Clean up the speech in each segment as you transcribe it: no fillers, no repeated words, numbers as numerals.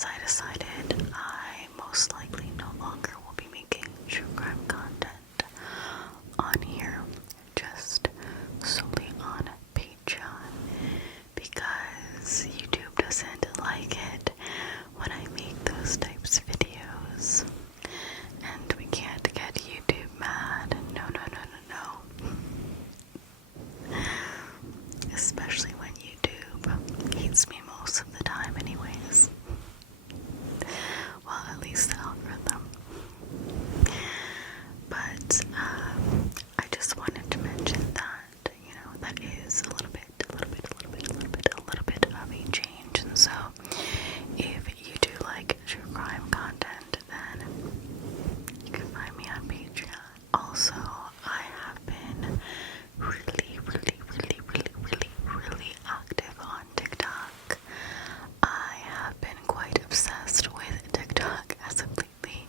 because I decided I most likely no longer will be making true crime content on here, just solely on Patreon, because YouTube doesn't like it when I make those types of videos, and we can't get YouTube mad. No, no, no, no, no. Especially when YouTube hates me most of the time anyways. Well, at least the algorithm. But I just wanted to mention that, you know, that is a little bit of a change. And so if you do like true crime content, then you can find me on Patreon. Also, I have been really active on TikTok. I have been quite obsessed with TikTok as of lately,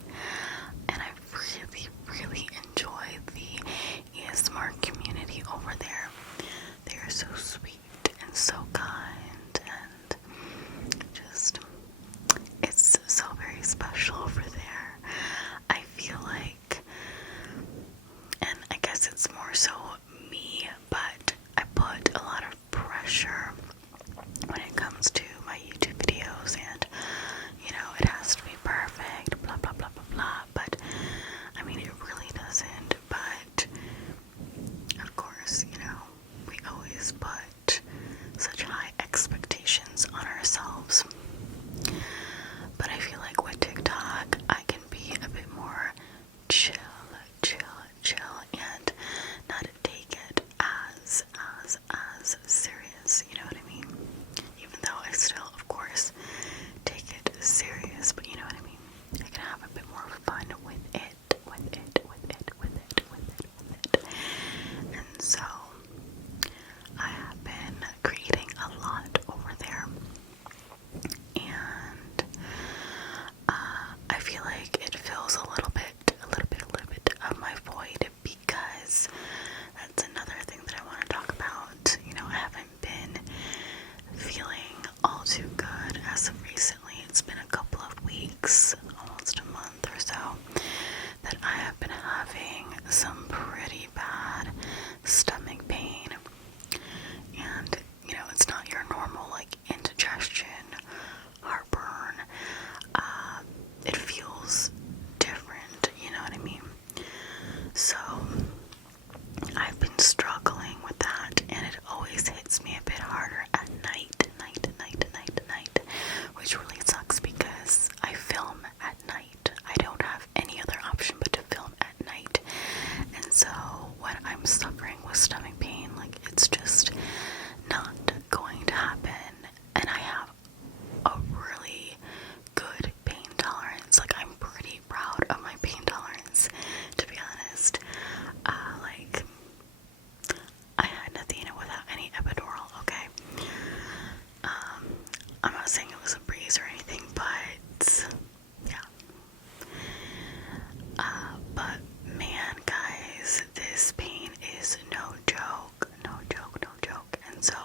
and I really enjoy the ASMR community over there. They are so sweet and so kind, and just, it's so very special over there. I feel like, and I guess it's more so me, but I put a lot of pressure when it comes to my YouTube videos, and you know, it has to be perfect, blah blah blah blah blah, but I mean, it really doesn't. But of course, you know, we always put such high expectations on ourselves. But I feel like with TikTok, I can be a bit more chill, and not take it as serious, you know what I mean? Even though I still, of course, take it serious, but you know what I mean? I can have a bit more fun with it. And so, I have been creating a lot over there, and I feel like it fills a little bit of my void, because that's another thing that I want to talk about. You know, I haven't been feeling all too good as of recently. It's been a couple of weeks, almost a month or so, that I have been having some pretty bad stomach pain. And, you know, it's not your normal, like, indigestion, heartburn. It feels different, you know what I mean? So, I've been struggling with that, and it always hits me a bit harder at night, which really sucks because I film at night. I don't have any other option but to film at night. And so when I'm suffering with stomach pain, like, it's just not going to happen. And I have a really good pain tolerance. Like, I'm pretty proud of my pain tolerance, to be honest. Like, I had Athena without any epidural, okay? I'm not saying it was a breeze or anything, but yeah. But man, guys, this pain is no joke. And so,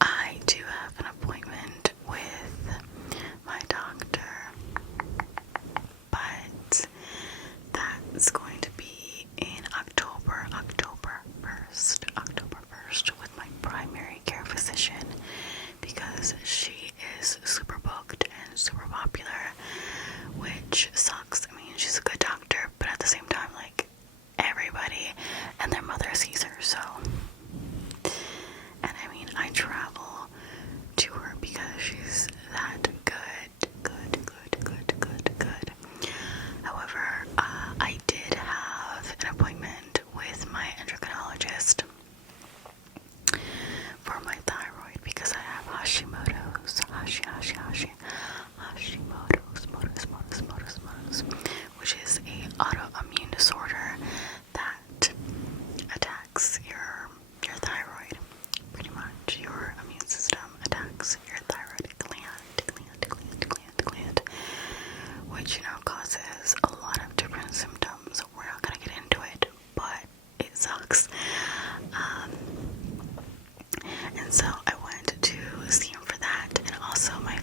I do have an appointment with my doctor, but that's going to be in October 1st, with my primary care physician, because she is super booked and super popular, which sucks. I mean, she's a good doctor, but at the same time, like, everybody and their mother sees her, so. And I mean, I travel to her because she's that good. However, I did have an appointment with my endocrinologist for my thyroid, because I have Hashimoto's, which is a autoimmune disorder that attacks your thyroid. Pretty much, your immune system attacks your thyroid gland, which, you know, causes a lot of different symptoms. We're not gonna get into it, but it sucks. And so I went to see him for that, and also my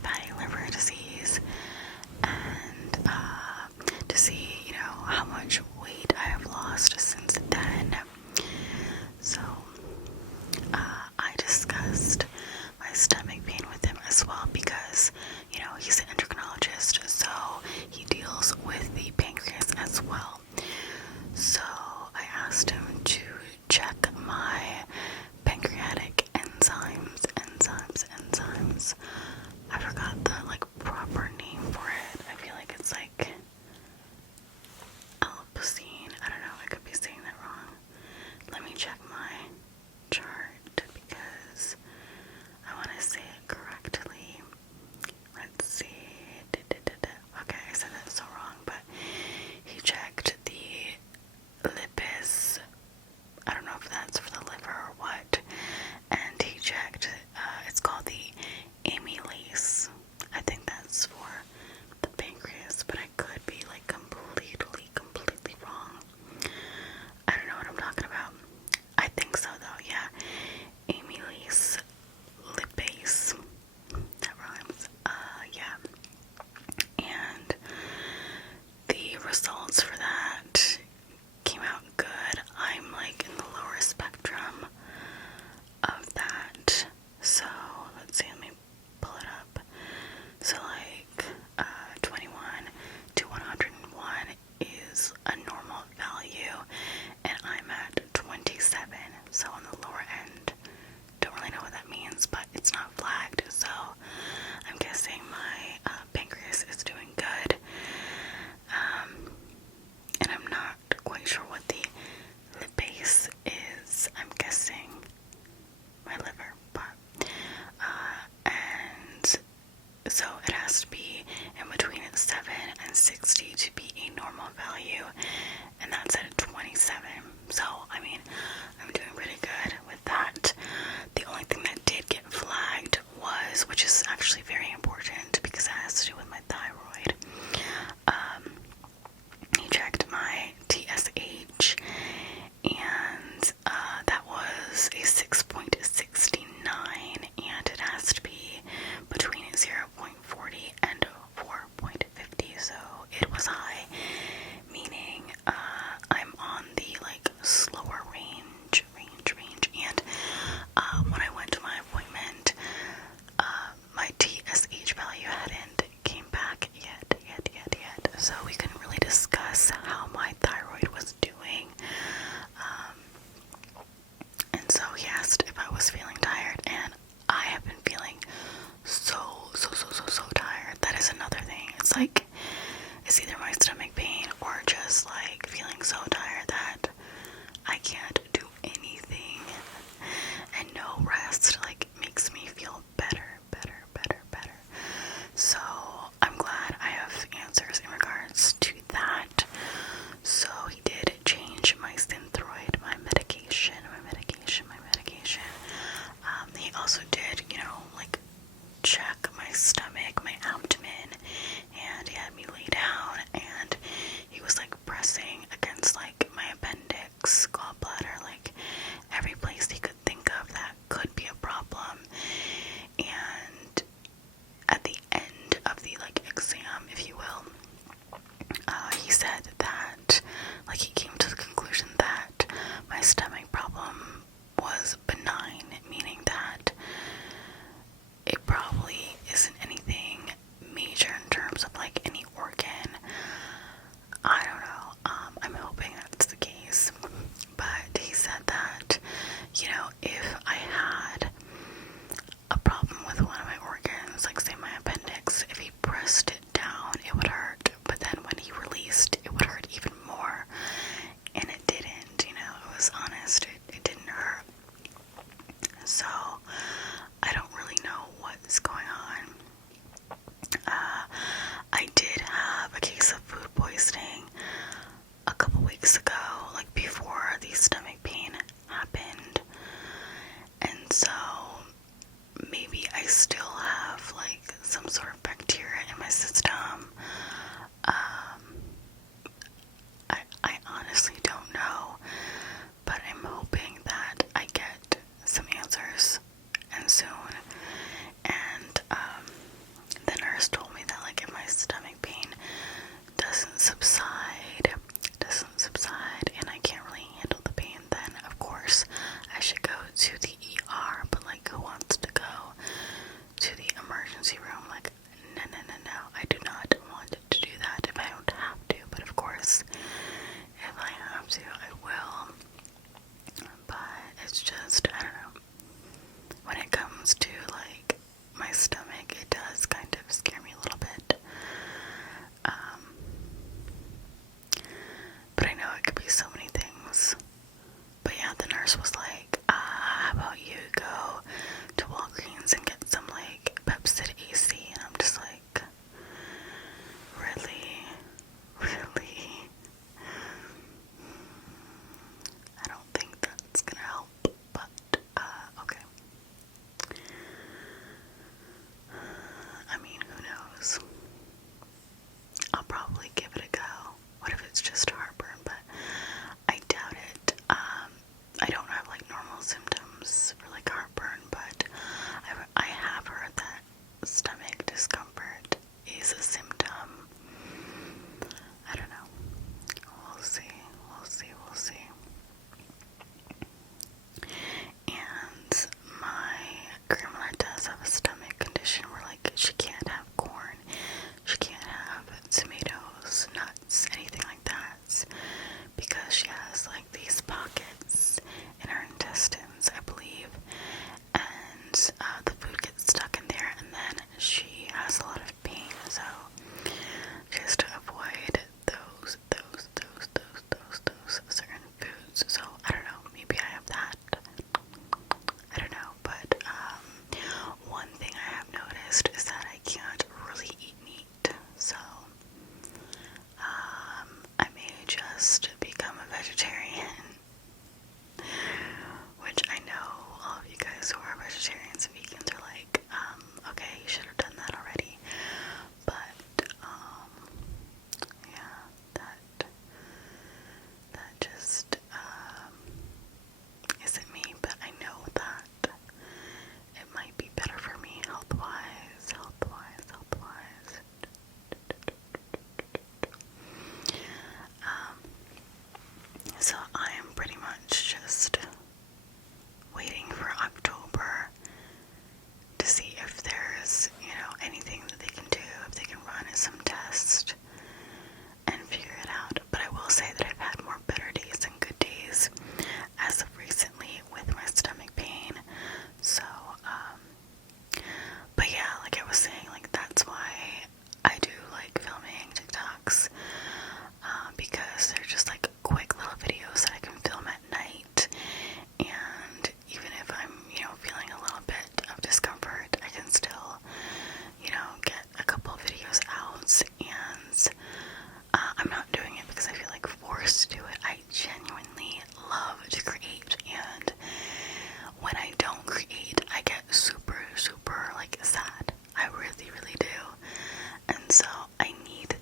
So it has to be in between 7 and 60 to be a normal value, and that's at 27. So, I mean, I'm doing pretty good with that. The only thing that did get flagged was, which is actually very important because it has to do with my thyroid. He checked my TSH, and that was a 6.69, and it has to be between 0.40 and 4.50, so it was high, meaning I'm on the like slower range, and when I went to my appointment, my TSH value hadn't came back yet, so we couldn't really discuss how my thyroid was doing. And so he asked if I was feeling tired, and I have been feeling so tired. That is another thing. It's like, it's either my stomach pain or just like feeling so tired that I can't do anything, and no rest like makes me feel better. So I'm glad I have answers in regards to that. So he did change my Synthroid, my medication. He also did, like check my stomach, my abdomen, and he had me lay down, and he was like pressing against like my appendix, gallbladder, like every place he could think of that could be a problem. And at the end of the like exam, if you will, he said that, like, he came to the conclusion that my stomach problem was benign, meaning that it probably isn't anything major in terms of like any organ. I don't know. I'm hoping that's the case. But he said that, if I had a problem with one of my organs, like say my appendix, if he pressed it down, it would hurt. But then when he released, it would hurt even more. And it didn't, it was honest. It didn't hurt. So I don't really know what's going on. I did have a case of food poisoning a couple weeks ago, like before the stomach pain happened. And so maybe I still have like some sort of bacteria in my system. I honestly don't know, but I'm hoping that I get some answers and soon. And the nurse told me that like if my stomach pain doesn't subside and I can't really handle the pain, then of course I should go to the ER. But like, who wants to go to the emergency room? Like, anything that they can do, if they can run some tests and figure it out. But I will say that I've had more better days than good days as of recently with my stomach pain. So, but yeah, like I was saying, like that's why I do like filming TikToks, because they're just like quick little videos that I can film at night, and even if I'm, feeling a little bit of discomfort, I can still, get a couple of videos out, and I'm not doing it because I feel like forced to do it. I genuinely love to create, and when I don't create, I get super, super, like, sad. I really, really do. And so I need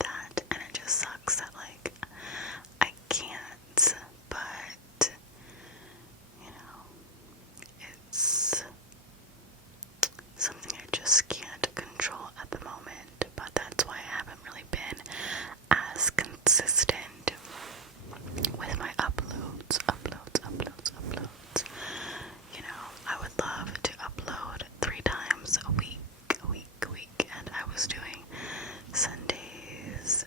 that, and it just sucks that, like, I can't, but, it's something I just can't control at the moment, but that's why I haven't really been as consistent with my uploads. I would love to upload 3 times a week, and I was doing Sundays,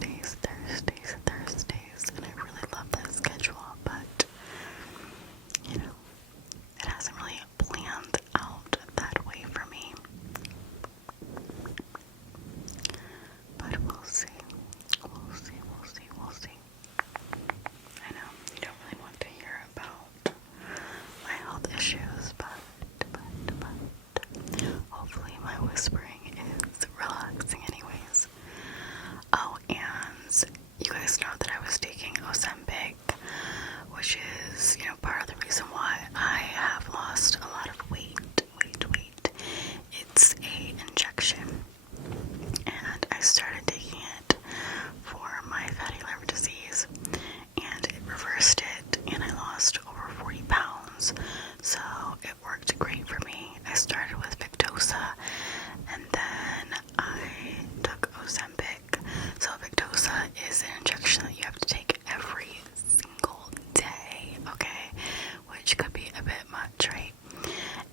Tuesdays, and Thursdays, and I really love that schedule, but, it hasn't really planned out that way for me. But we'll see. I know you don't really want to hear about my health issues, but hopefully my whispering is relaxing anyways. Oh, and you guys know that I was taking Ozempic, which is, part of the reason why I have lost a lot of weight. It's a injection, and I started taking it for my fatty liver disease, and it reversed it, and I lost over 40 pounds, so it worked great for me. I started with Victoza, and then I took Ozempic. So Victoza is an injection that you have to take every single day, okay, which could be a bit much, right?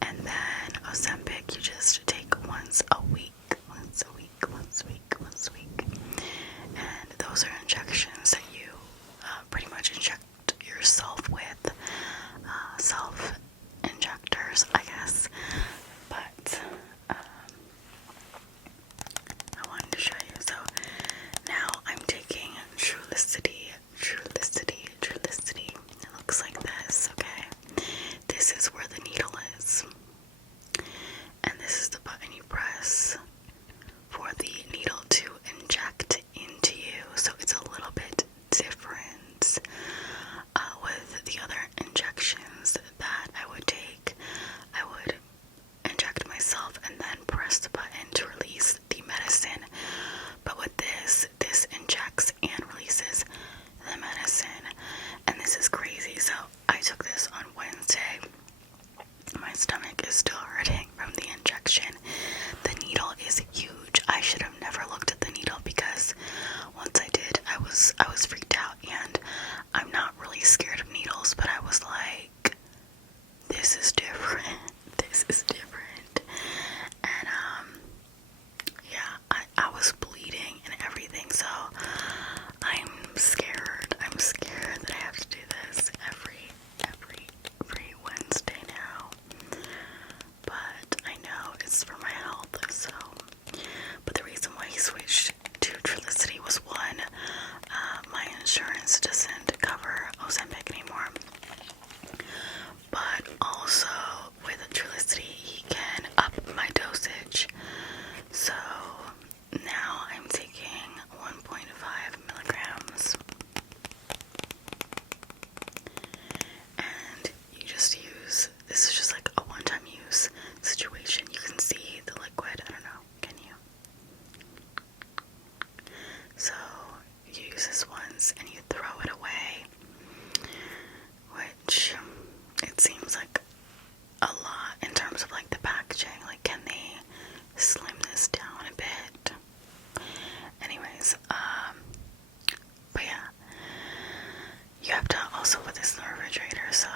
And then Ozempic you just take once a week, and those are injections that you pretty much inject yourself with, self-injectors, I guess, but I wanted to show you. So now I'm taking Trulicity. It looks like this, okay? This is where the needle is, and this is the button you press for the needle to inject into you. So it's a little bit different with the other injections that I would take. I would inject myself and then press the button to release the medicine. But with this injects and releases the medicine, and this is crazy. So I took this on Wednesday. My stomach is still hurting from the injection. The needle is huge. I should have never looked at the needle, because once I did, I was freaked out, and I'm not really scared of needles, but I was like, this is different. And yeah, I was bleeding and everything, so I'm scared that I have to do this every Wednesday now. But I know it's for my health, so. But the reason why he switched to Trulicity was, one, my insurance doesn't cover Ozempic anymore. But also, with Trulicity, he can up my dosage. So now I'm taking 1.5 milligrams. And you just use, this is just like a one-time use situation. You can see the liquid, I don't know, can you? So you use this once and you throw it away, which it seems like a lot in terms of like the packaging. Like, can they slim this down a bit? Anyways, but yeah, you have to also put this in the refrigerator, so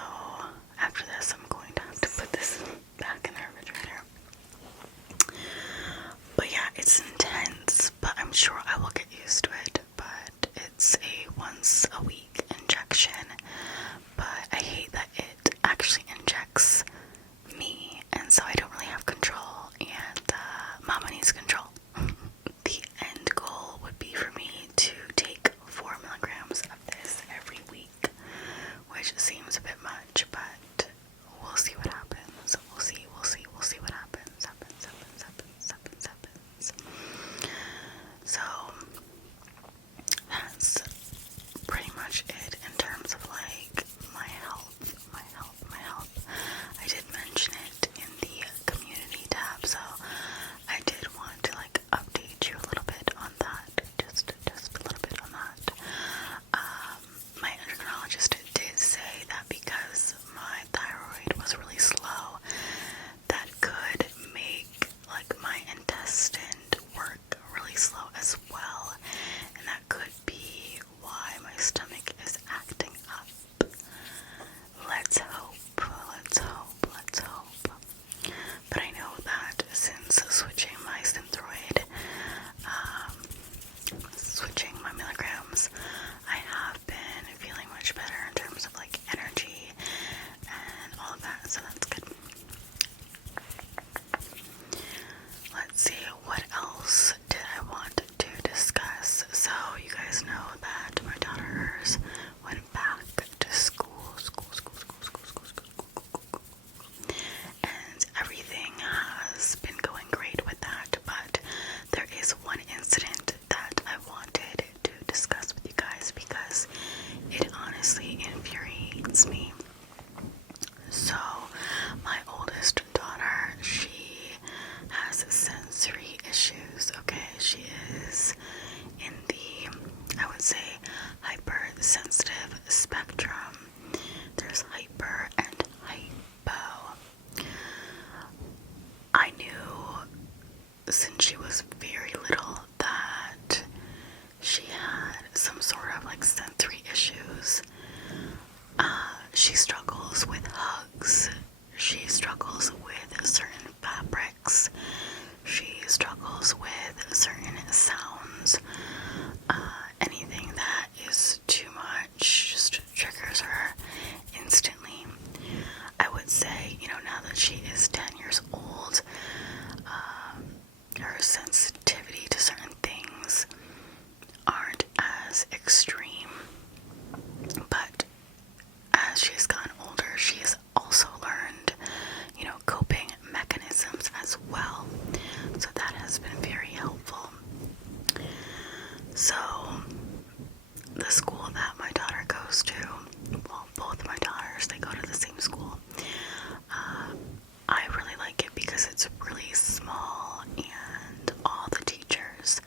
because it's really small and all the teachers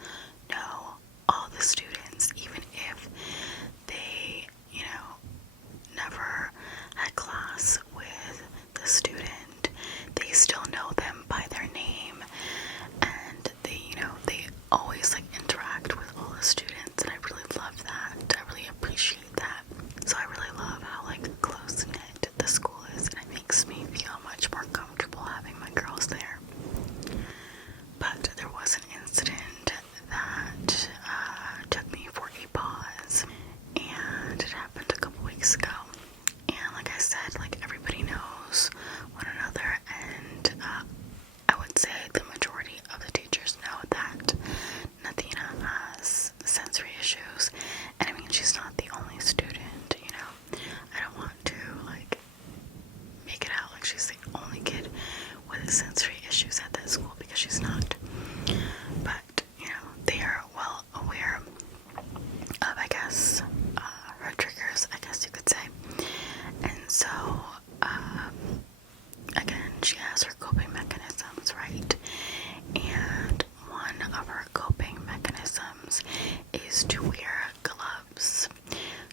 know all the students, even if they, never had class with the student, they still know them by their name, and they always interact with all the students, and I really love that. I really appreciate that. So I really love how close knit the school is, and it makes me feel much more comfortable having my girls there. But there was an incident that took me for a pause, and it happened a couple weeks ago. And like I said, everybody knows one another, and I would say the majority of the teachers know that Nathina has sensory issues, and I mean, she's not the only student, I don't want to make it out like she's the only kid with sensory issues at that school, because she's not. But they are well aware of, I guess, her triggers, I guess you could say. And so again, she has her coping mechanisms, right? And one of her coping mechanisms is to wear gloves.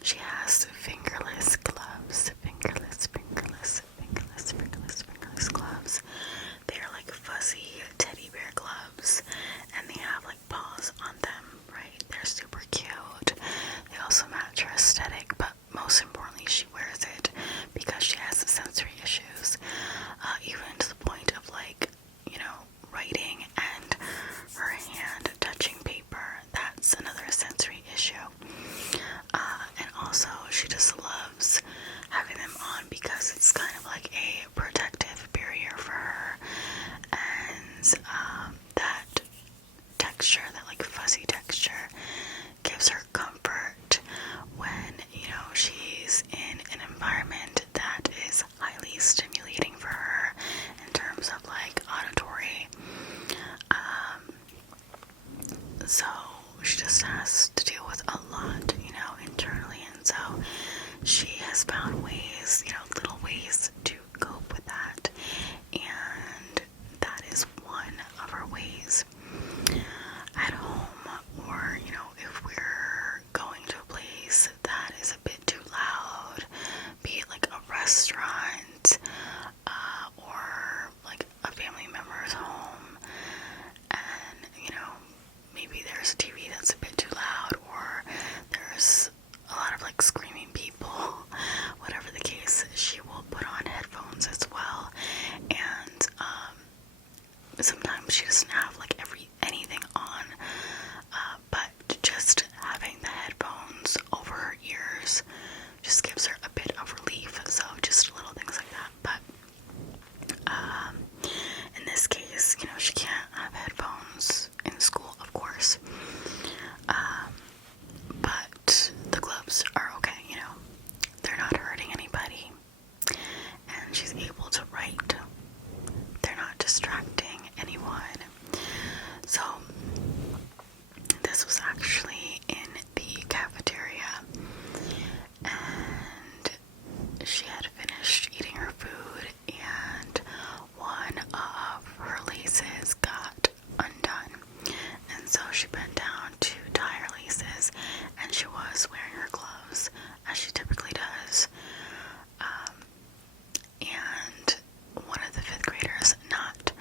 She has fingerless gloves, fingerless gloves. They are fuzzy teddy bear gloves, and they have paws on them, right? They're super cute. They also match her aesthetic, but most importantly, she wears it because she has sensory issues, even to the point of writing and her hand touching paper. That's another sensory issue. And also, she just loves having them on because it's kind of like a protective barrier for her, and that texture, that fuzzy texture, gives her comfort when she's in an environment that is highly stimulating for her in terms of auditory. So she just has to deal with a lot, internally, and so she has found ways, little ways to cope with that, and that is one of her ways. At home, or if we're going to a place that is a bit too loud, be it a restaurant, or a family member's home, and maybe there's a TV that's a bit too loud, or there's a lot of screaming people, whatever the case, she will put on headphones as well. And sometimes she doesn't have anything on, but just having the headphones over her ears just gives her a bit of relief. So just little things like that. But in this case, she can't have headphones in school, of course. But the gloves are okay, they're not hurting anybody, and she's able to write. They're not distracting anyone. So this was actually in the cafeteria, and she had finished eating her food, and one of her laces got undone, and so she bent down to tie her laces, and she was wearing her gloves, as she typically does. And one of the 5th graders, not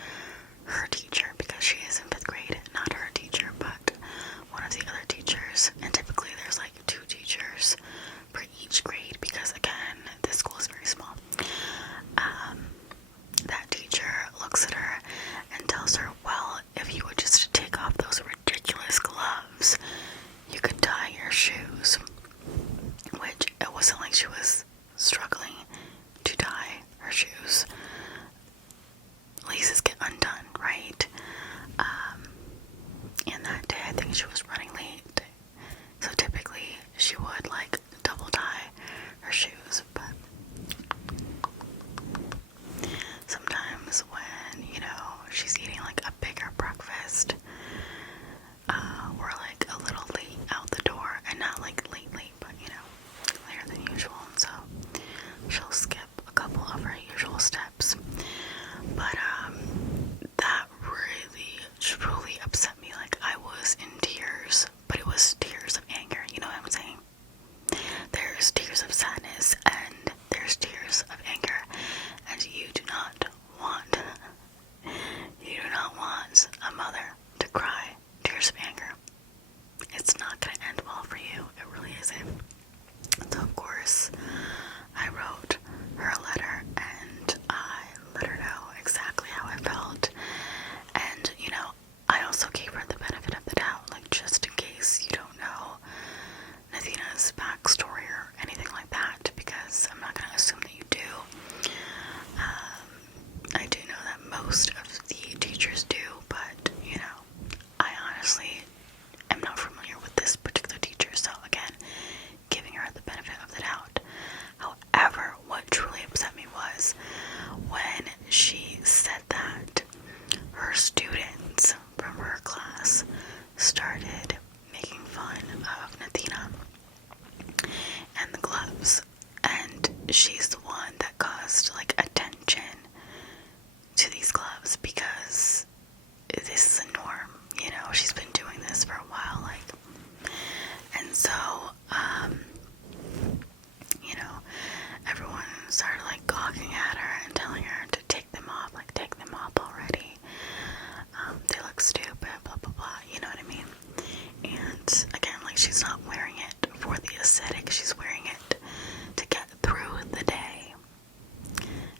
her teacher, because she is in 5th grade, not her teacher, but one of the other teachers, and typically there's 2 teachers for each grade, because again, this school is very small. That teacher looks at her and tells her, well, if you would just take off those ridiculous gloves, you could tie your shoes. Which, it wasn't like she was struggling to tie her shoes. Laces get undone, right? And that day, I think she was running late. So typically, she would double tie her shoes, but sometimes when, she's eating a bigger breakfast, we're a little late out the door, and not late, but later than usual, and so she'll skip a couple of her usual steps. But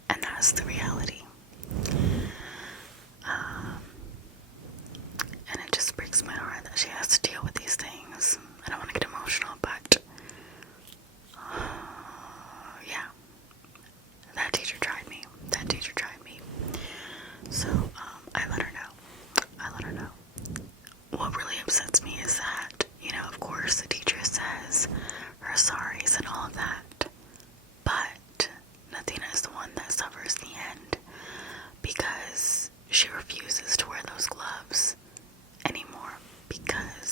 And that's the reality. And it just breaks my heart that she has to deal with these things. I don't want to get emotional, but yeah, that teacher tried me. So I let her know. What really upsets me is that, of course the teacher says her sorries and all of that, but Nathina is the one that suffers in the end because she refuses to wear those gloves anymore because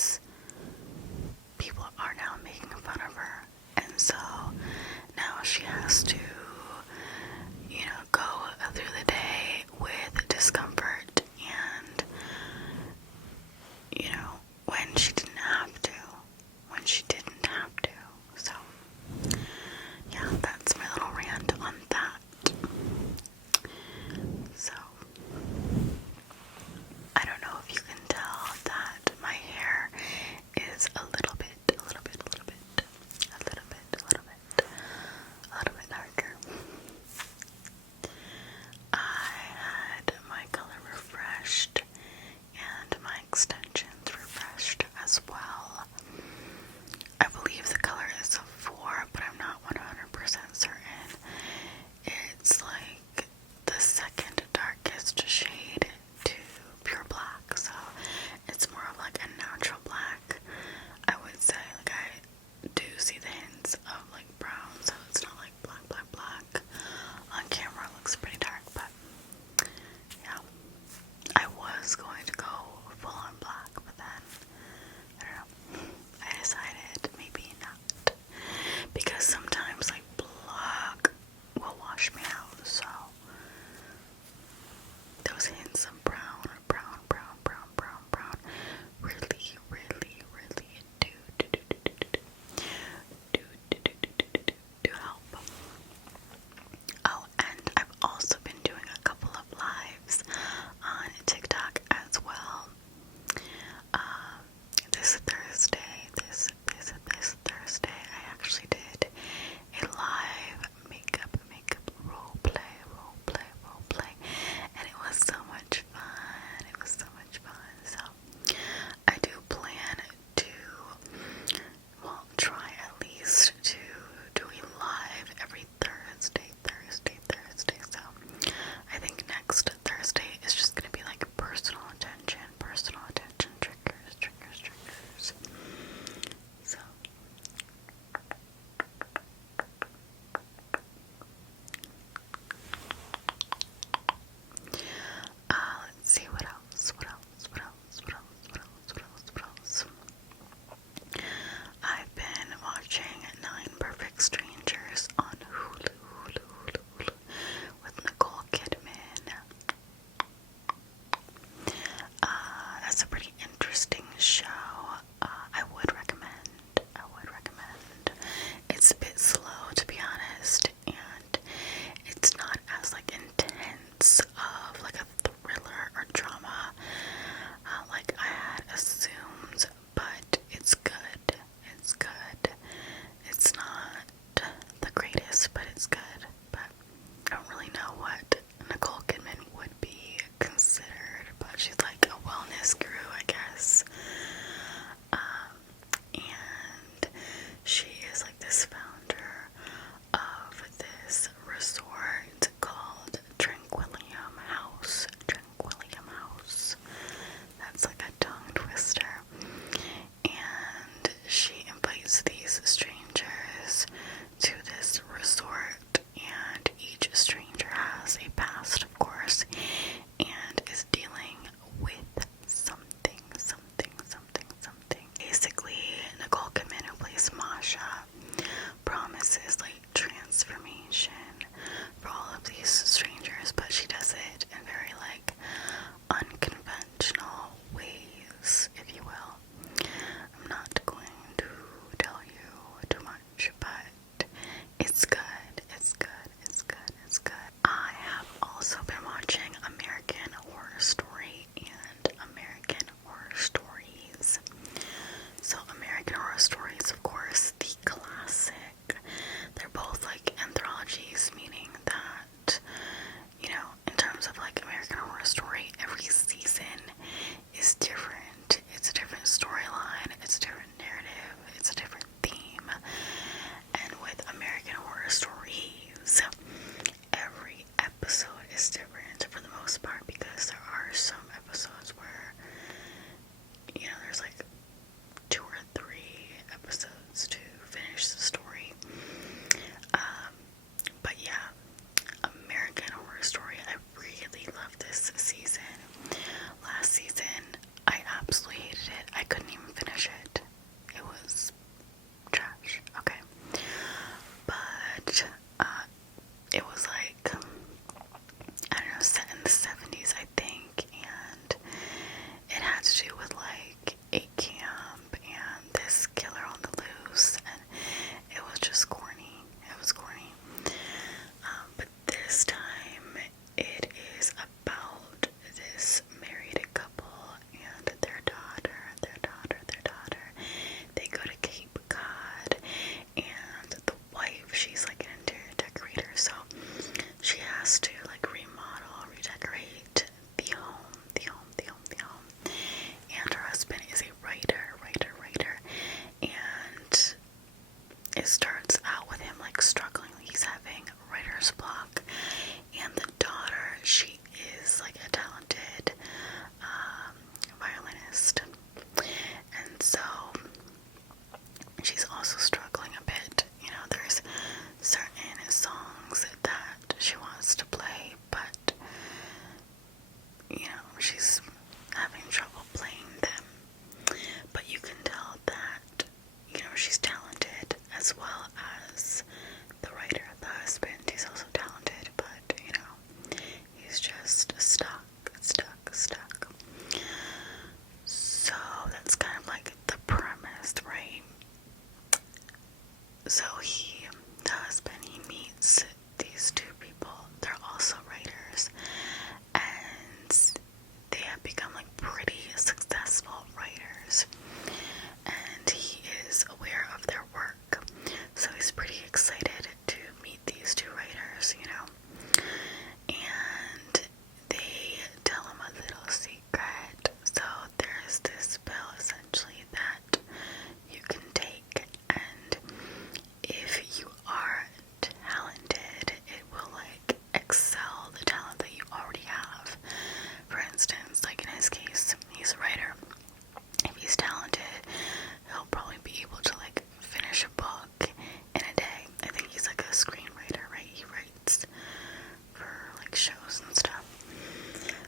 shows and stuff.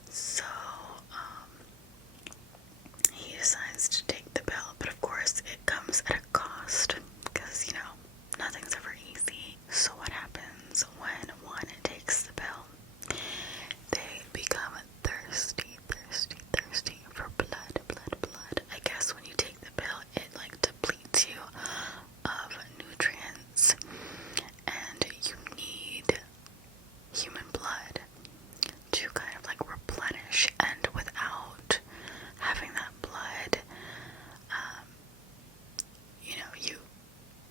So he decides to take the pill, but of course it comes at a cost, because nothing's ever easy. So what happens when one takes the pill? They become thirsty for blood. I guess when you take the pill, it depletes you of nutrients, and you need human blood to kind of replenish, and without having that blood, you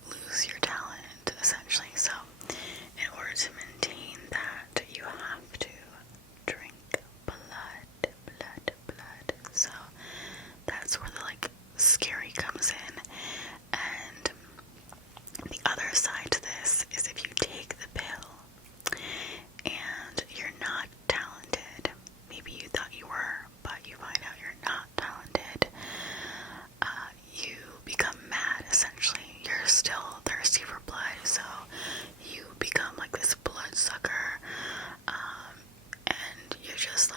lose your talent, essentially. So in order to maintain that, you have to drink blood. So that's where the scary comes in. And the other side to this is, if you take the pill and you're not talented, maybe you thought you were, but you find out you're not talented, you become mad, essentially. You're still thirsty for blood, so you become this blood sucker, and you're just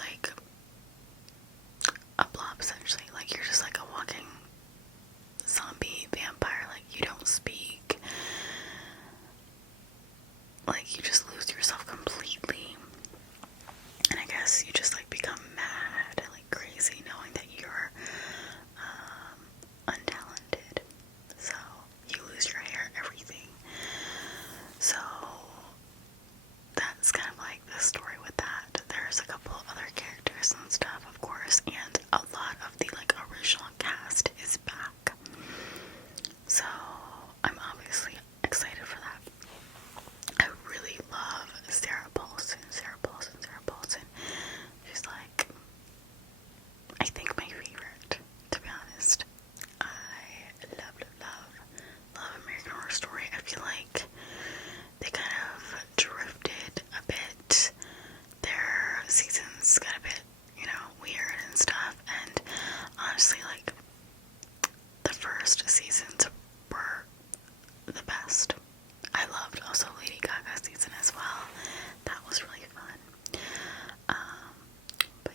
a blob, essentially. You're just a walking zombie vampire. You don't speak. You just lose yourself completely. And I guess you just become mad, crazy, knowing that you're untalented. So you lose your hair, everything. So that's kind of the story with that. There's a couple other characters and stuff, of course, and a lot of the original cast is back. So I'm obviously excited for that. I really love Sarah Paulson. She's I think my favorite, to be honest. I love American Horror Story. I feel like they kind of drifted a bit. Their seasons got a bit, weird and stuff. And honestly, the first seasons were the best. I loved also Lady Gaga's season as well. That was really fun. But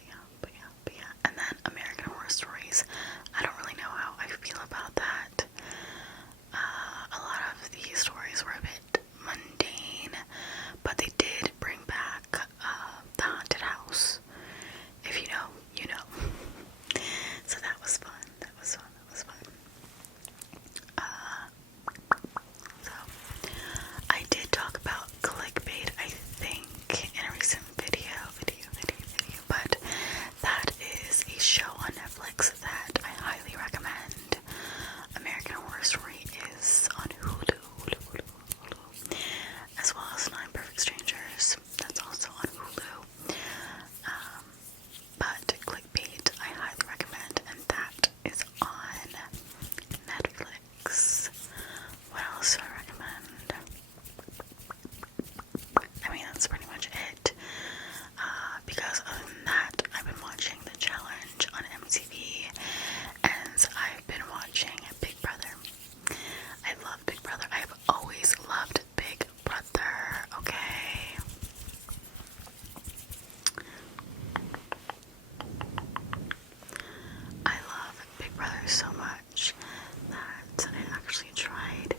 yeah. And then American Horror Stories, I don't really know how I feel about that. A lot of these stories were a bit mundane, but they did bring back the haunted house. If you know, you know. So that was fun. So I did talk about clickbait, I think, in a recent video, but that is a show on Netflix that I highly recommend. American Horror Story is on Hulu, as well as Nine Perfect Strangers. That's also on Hulu. But clickbait, I highly recommend, and that is on Netflix. What else do I recommend? I mean, that's pretty much it. Because other than that, I've been watching The Challenge on MTV, and I've been watching Big Brother. I love Big Brother. I've always loved Big Brother, okay? I love Big Brother so much that I actually tried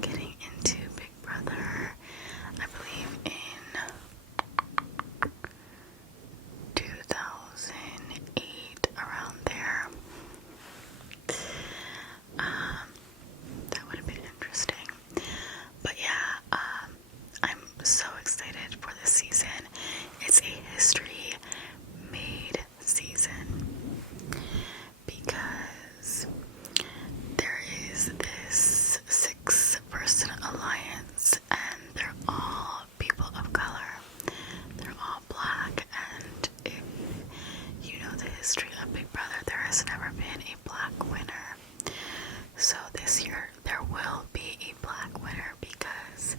getting into Big Brother, I believe in 2008, around there. That would have been interesting. But yeah, I'm so excited for this season. It's a history-made season because there is this 6-person alliance, and they're all people of color. They're all black, and if you know the history of Big Brother, there has never been a black winner. So this year there will be a black winner because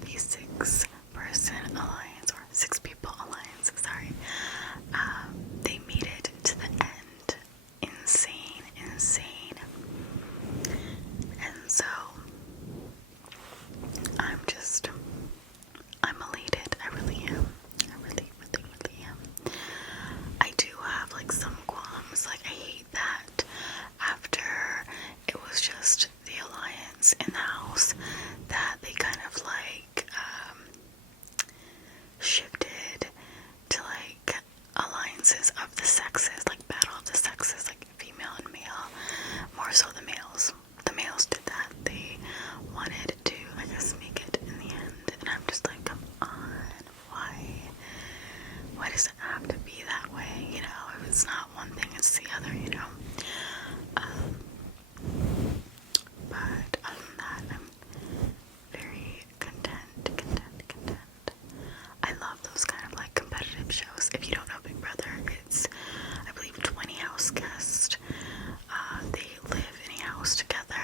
the 6-person alliance, or 6-people alliance, sorry, they made it to the end. Insane. And so I'm elated. I really am. I really it's the other, you know. But other than that, I'm very content. I love those kind of like competitive shows. If you don't know Big Brother, it's, I believe, 20 house guests. They live in a house together,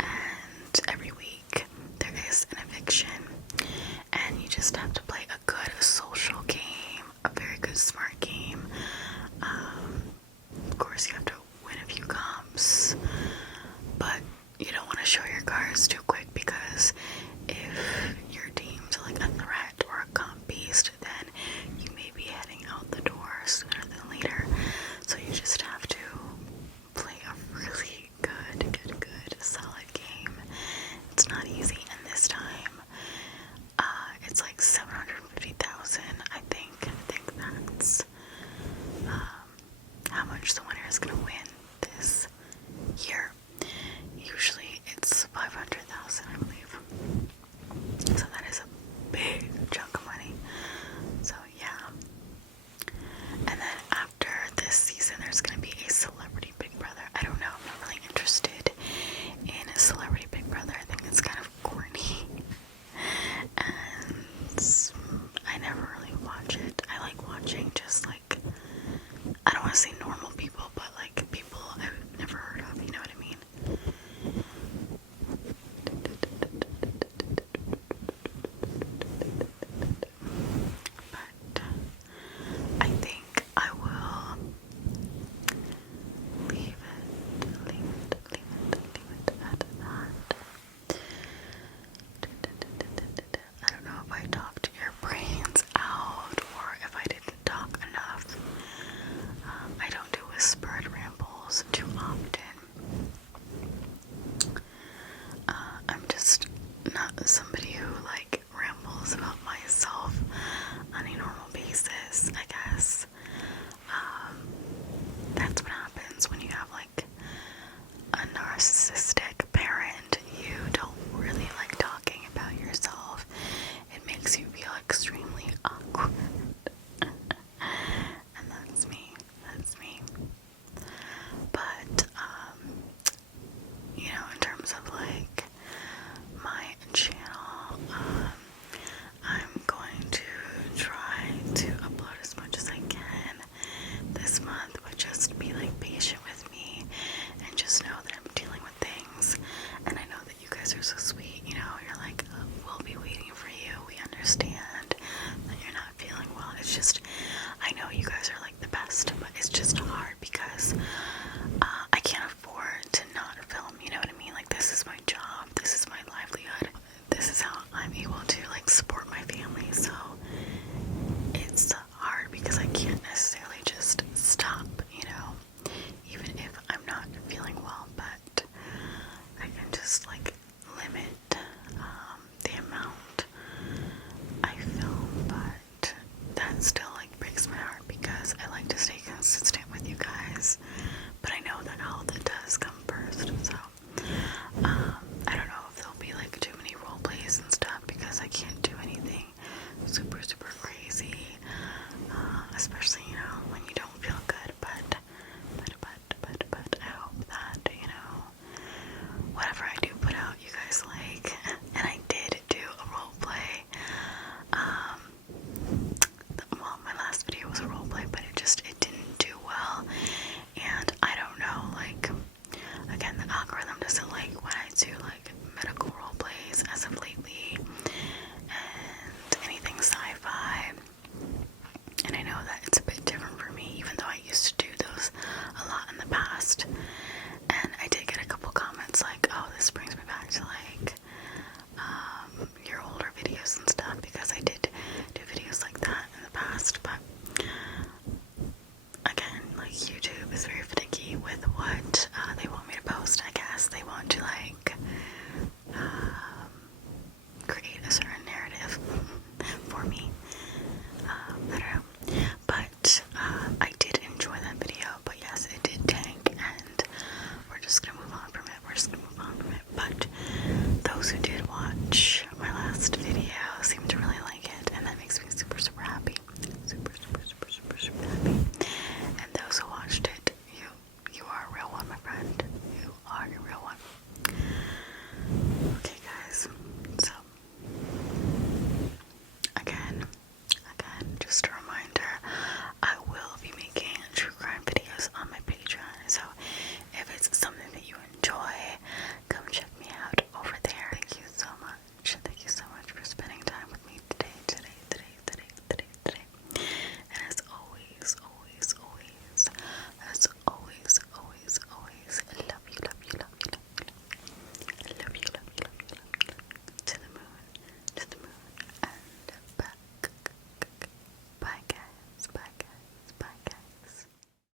and every week there is an eviction, and you just have to play a good social game, a very good smart game. Of course, you have to win a few comps, but you don't want to show your cards too quick, because if you're deemed like a threat or a comp beast, then you may be heading out the door sooner than later. So you just have to play a really good, solid game. It's not easy, and this time, it's like 750,000, I think. That's how much the winner is gonna win this year. Usually it's 500,000, I believe. So that is a big chunk of money. So yeah. And then after this season, there's gonna be a Celebrity Big Brother. I don't know, I'm not really interested in a Celebrity Big Brother. I think it's kind of corny. And I never really watch it. I like watching just like, I don't want to say normal people, but like people I've never heard of, you know what I mean? But I think I will leave it at that. I don't know if I talked your brains out or if I didn't talk enough. I don't do whispered rambles too often. I'm just not somebody who like rambles about myself on a normal basis, I guess. That's what happens when you have like a narcissistic parent. You don't really like talking about yourself. It makes you feel extremely awkward. And that's me. But, you know, in terms of like my channel, I'm going to try to upload as much as I can this month, but just be like patient with me and just know that I'm dealing with things. And I know that you guys are so sweet, you know, you're like, we'll be waiting for you, we understand that you're not feeling well. It's just, I know you guys are like the best, but it's just hard because I can't afford to not film, you know what I mean? Like, this is my job, this is my livelihood, this is how I'm able to like support my family. So it's hard because I can't necessarily just stop, you know, even if I'm not feeling well, but I can just like limit the amount I film. But that still like breaks my heart because I like to stay consistent with you guys, but I know that health does come first. So I don't know if there'll be like too many role plays and stuff because I can't do anything super crazy, especially, you know, when you don't feel good. But I hope that, you know, whatever I do put out, you guys like. And I did do a role play. Well, my last video was a role play, but it didn't do well. And I don't know, like, again, the algorithm doesn't like when I do like medical role plays as of lately, and anything sci-fi. And I know that it's a bit different for me, even though I used to do those a lot in the past.